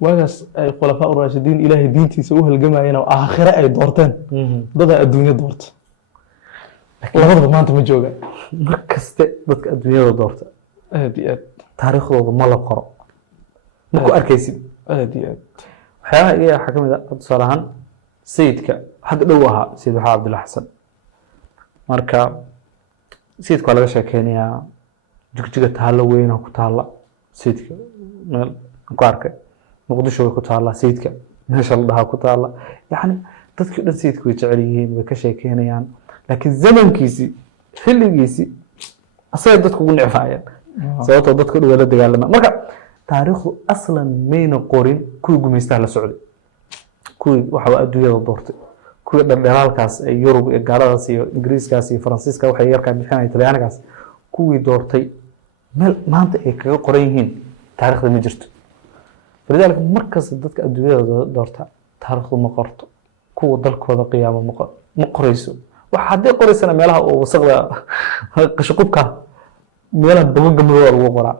واجس أي خلفاء الراشدين إلهي دينتي سووها الجماعة وآخرة أي دورتين ضد الدنيا دورت لغضب ما أنت متجوجة markaste dadka adduunyada doorta أدي taariikhdooda ma la qoro ma ku arkaysid أدي waxyaalaha iyaga waxaa ka mid ah tusaale ahaan sayidka hadda dhow ahaa sayid waxaa cabdulla xasan marka sayidka waa laga sheekeynayaa jigjiga taallo weyna ku taalla sayidka meel ku arkay muqdisho way ku taallaa sayidka meesha la dhahaa ku taalla yacni dadkii dhan sayidka way jecel yihiin way ka sheekeynayaan laakiin zamankiisii xilligiisii asaga dadku ugu necfaayeen sababtoo dadku dhan waa la dagaalamaa marka taariikhdu aslan mayna qorin kuwii gumaystaha la socday kuwii waxaa adduunyada doortay kuwii dhaldhalaalkaas ee yurub iyo gaaladaas iyo ingiriiskaas iyo faransiiska waxay yarkaa bixinaya talyaanigaas kuwii doortay meel maanta ay kaga qoran yihiin taariikhda ma jirto walidaalika markasta dadka adduunyada doorta taariikhdu ma qorto kuwa dalkooda qiyaamo ma qorayso waxa haddii qoraysana meelaha oo wasaqda qashqubka meelaha bogoga madooba lagu qoraa